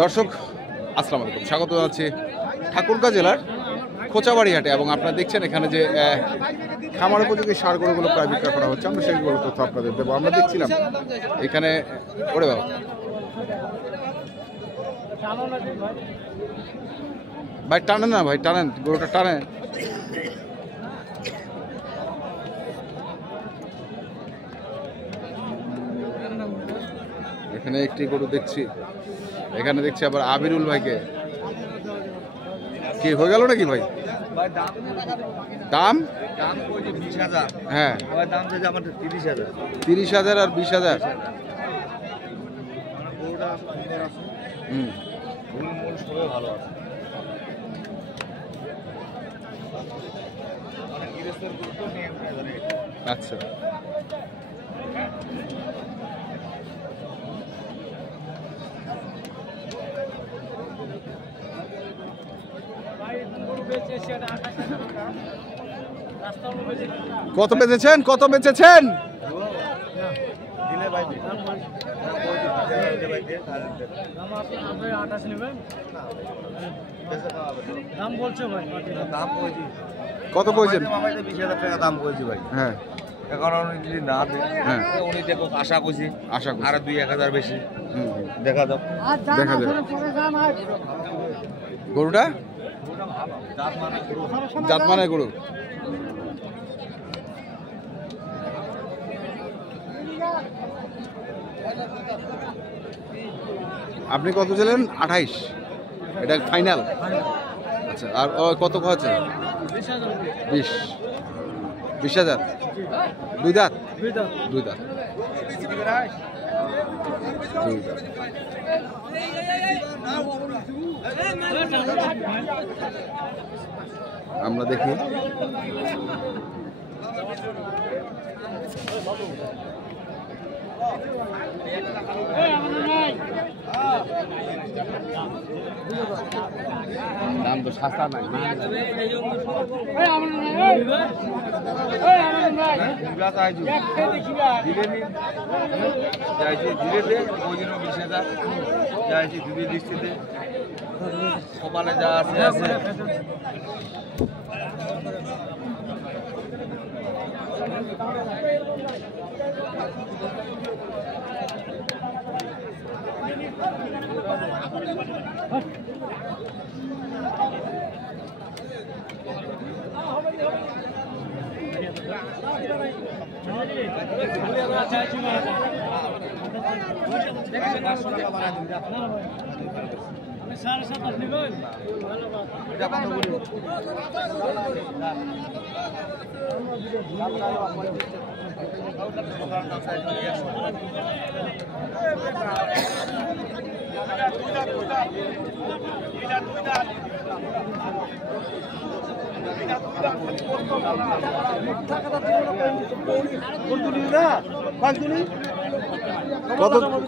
দর্শক আসসালামু আলাইকুম, স্বাগত জানাচ্ছি ঠাকুরগাঁ জেলার খোঁচাবাড়ি হাটে। এবং আপনারা দেখছেন এখানে যে খামার উপযোগী সার গরুগুলো প্রায় বিক্রয় করা হচ্ছে, আমরা সেইগুলো তথ্য আপনাদের দেবো। আমরা দেখছিলাম এখানে ওরে বাবা ভাই টানেন না, ভাই টানেন, গরুটা টানেন। এখানে একটি গরু দেখছি, এখানে দেখছি আবার আবিরুল ভাইকে। কি হয়ে গেল নাকি ভাই? দাম হ্যাঁ 30,000 আর 20,000। আচ্ছা কত বেচেছেন? কত বেচেছেন? কত বলছেন? 20,000 টাকা দাম বলছি ভাই। হ্যাঁ এখন যদি না দেয় উনি দেখো আশা করছি আর 2-1,000 বেশি দেখা যাক, দেখা যাবে। গরুটা জাতমানের গরু। আপনি কত ছিলেন? 28, এটা ফাইনাল। আচ্ছা, আর কত আছে? 20,000। দুই দাঁত। আমরা দেখি দাম তো সস্তা নাই। সকালে যা আছে আছে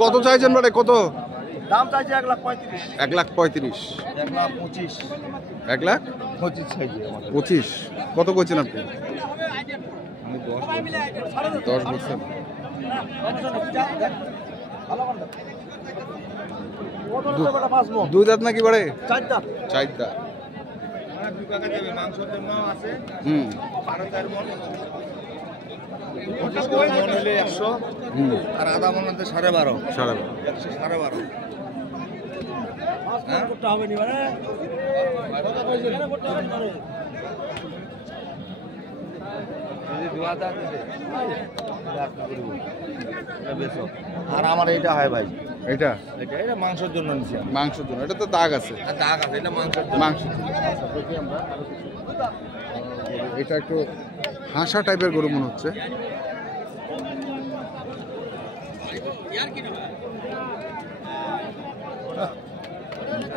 কত চাইছেন? মানে কত দাম চাইছে? 1,35,000। 1,35,000। 1,25,000। 1,25,000। 25 কত করছেন আপনি? আমি 10 বলছেন। দুই দাঁত নাকি বাড়ে? 4 দাঁত। 4 দাঁত। মাংসের জন্য আছে। 12 মণ। 100 আর আধা মণ হচ্ছে 12.5। 112.5। আর আমার এইটা হয় ভাই, এটা এটা মাংসের জন্য নিছি। মাংসের জন্য? এটা তো দাগ আছে। দাগ আছে, এটা মাংসের জন্য। মাংস। দেখি আমরা এটা একটু হাসা টাইপের গরু মনে হচ্ছে।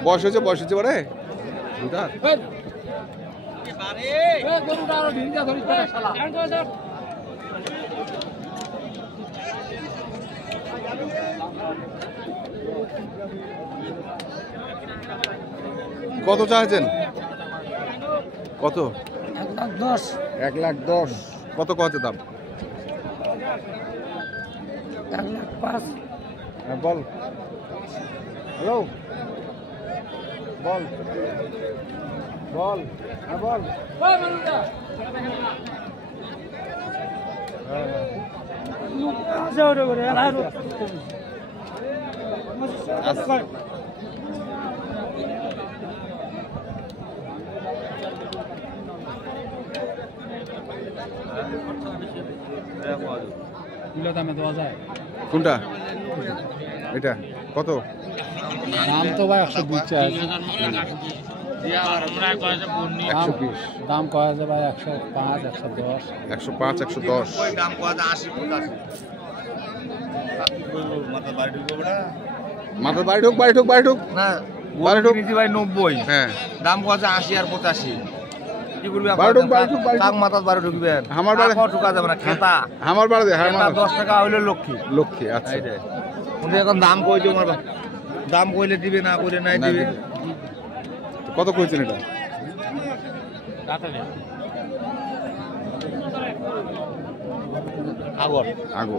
বয়স হয়েছে বারে দুটা। কত চাইছেন? কত? 1,10,000। 1,10,000। কত কত দাম? 1,05,000। হ্যাঁ বল। হ্যালো, বল বল, হ্যাঁ বল। কোনটা এটা কত দাম তো ভাই 120 চাই। 120, দাম কয় আছে ভাই 105 110। 105 110। দাম কত 80 85 মাথা বাড়ি ঢুকবো বড়া মাথা বাড়ি ঢুক বাড়ি ঢুক বাড়ি ঢুক না বাড়ি ঢুক নিচে ভাই 90। হ্যাঁ দাম কত 80 আর 85 কি করবি বাড়ি ঢুক বাড়ি ঢুক বাড়ি কাক ঢুক। মাথা বাড়ি ঢুকবেন আমার বাড়ি ঢুকা যাবে না খেতা আমার বাড়ি হ্যাঁ খেতা 10 টাকা হইলো লক্ষ্মী লক্ষ্মী। আচ্ছা এইটাই কিন্তু এখন দাম কই দিও আমার দাম কইলে দিবে না কইলে নাই না দিবে দিবে। কত কইছেন এটা? আগর আগো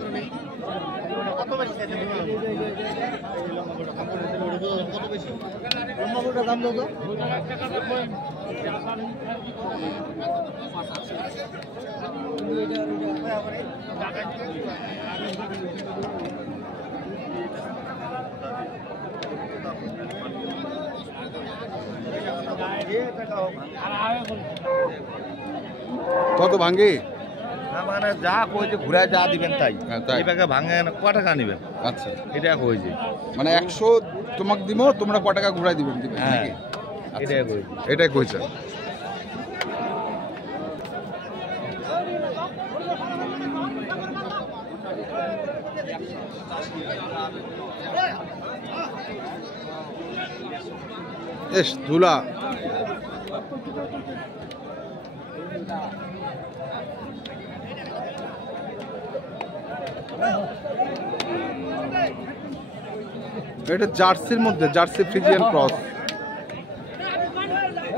কত ভাঙ্গে? না মানে যা কইছে ঘুরায় যা দিবেন তাই হ্যাঁ, তাই। এই টাকা ভাঙে না কত টাকা নেবেন আচ্ছা, এটা কইছে মানে 100 তোমাকে দিব, তোমরা কত টাকা ঘুরাই দিবেন দিবেন হ্যাঁ নাকি? এটা কইছে এটাই কইছেন। এস ধুলা এটা জার্সির মধ্যে, জার্সি ফ্রিজিয়ান ক্রস।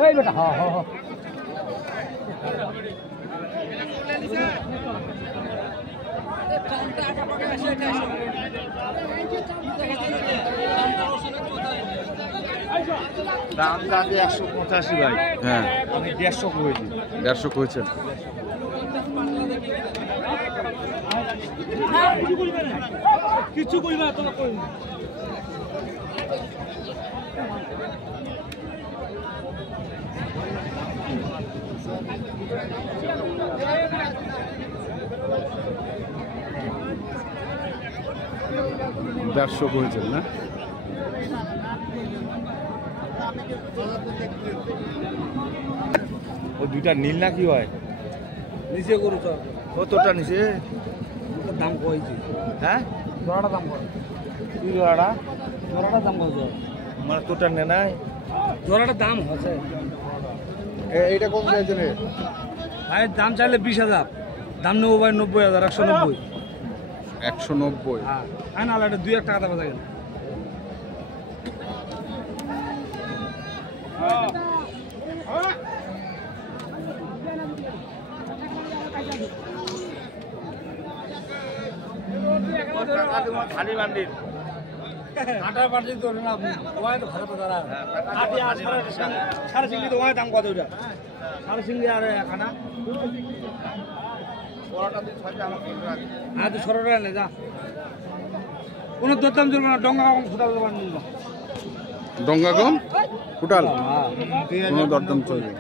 এই বেটা হ্যাঁ হ্যাঁ হ্যাঁ। দাম দাদি 185 ভাই হ্যাঁ আমি 150 কইছি 150 কইছেন। কিছু কইবা তোমরা কই দেড়শো করেছেন না? ও দুইটা নীল না কি হয় নিচে গরু তো কতটা নিছে দাম কইছি। হ্যাঁ জোড়াটা দাম কয়? কি জোড়াটা জোড়াটা দাম কত? মানে তোটা নে নাই জোড়াটা দাম হচ্ছে এইটা কত চাইছেন? ভাই দাম চাইলে 20,000, দাম নেবো ভাই 90,000 190। 190। হ্যাঁ হ্যাঁ না এটা 2-1 টাকা দাম আছে। খালি বান্ডিল কাটা পার্টি তো না আপনি ওই তো ভালো তো দাঁড়া কাটি আর সাড়ে সিঙ্গি তো ওই দাম কত ওটা? সাড়ে সিঙ্গি আর খানা হ্যাঁ তো সরটা নে যা কোনো দরদাম চলবে না। ডঙ্গা কম ফুটাল দেবার নিল ডঙ্গা কম ফুটাল কোনো দরদাম চলবে।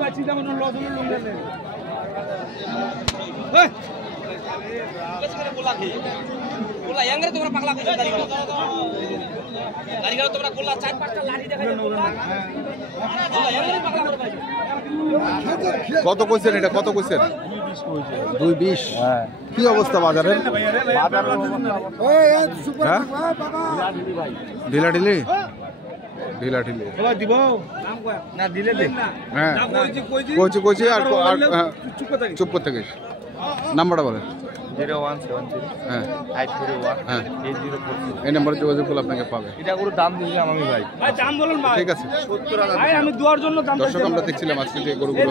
ভাই চিন্তা মনে লস হলো লুঙ্গি নে গোলা ইয়াঙ্গরে তোমরা পাগলা কইছো গাড়ি তোমরা গোলা 4-5টা লাঠি দেখাইছো গোলা ইয়াঙ্গরে পাগলা করে পাইছো। কত কইছেন এটা? কত কইছেন? 220। হ্যাঁ কি অবস্থা বাজারের? হ্যাঁ ঢিলা ঢিলি ঢিলা ঢিলি। এবার দিব দাম কয় না দিলে দে হ্যাঁ দাম কইছি কইছি কইছি আর চুপ কথা চুপ করতে গেছি। নাম্বারটা বলেন। 0173 হ্যাঁ 531 হ্যাঁ 8046 এই নাম্বারে যোগাযোগ করলে আপনাকে পাবে। এটা কোনো দাম দিলাম আমি ভাই ভাই দাম বলুন ভাই। ঠিক আছে ভাই আমি দুয়ার জন্য দাম দর্শক, চাইছি। আমরা দেখছিলাম আজকে যে গরুগুলো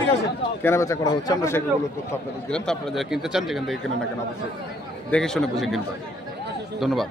কেনা বেচা করা হচ্ছে, আমরা সেগুলো তথ্য আপনাদের দিলাম। তো আপনারা যারা কিনতে চান যেখান থেকে কেনেন না কেন অবশ্যই দেখে শুনে বুঝে কিনবেন। ধন্যবাদ।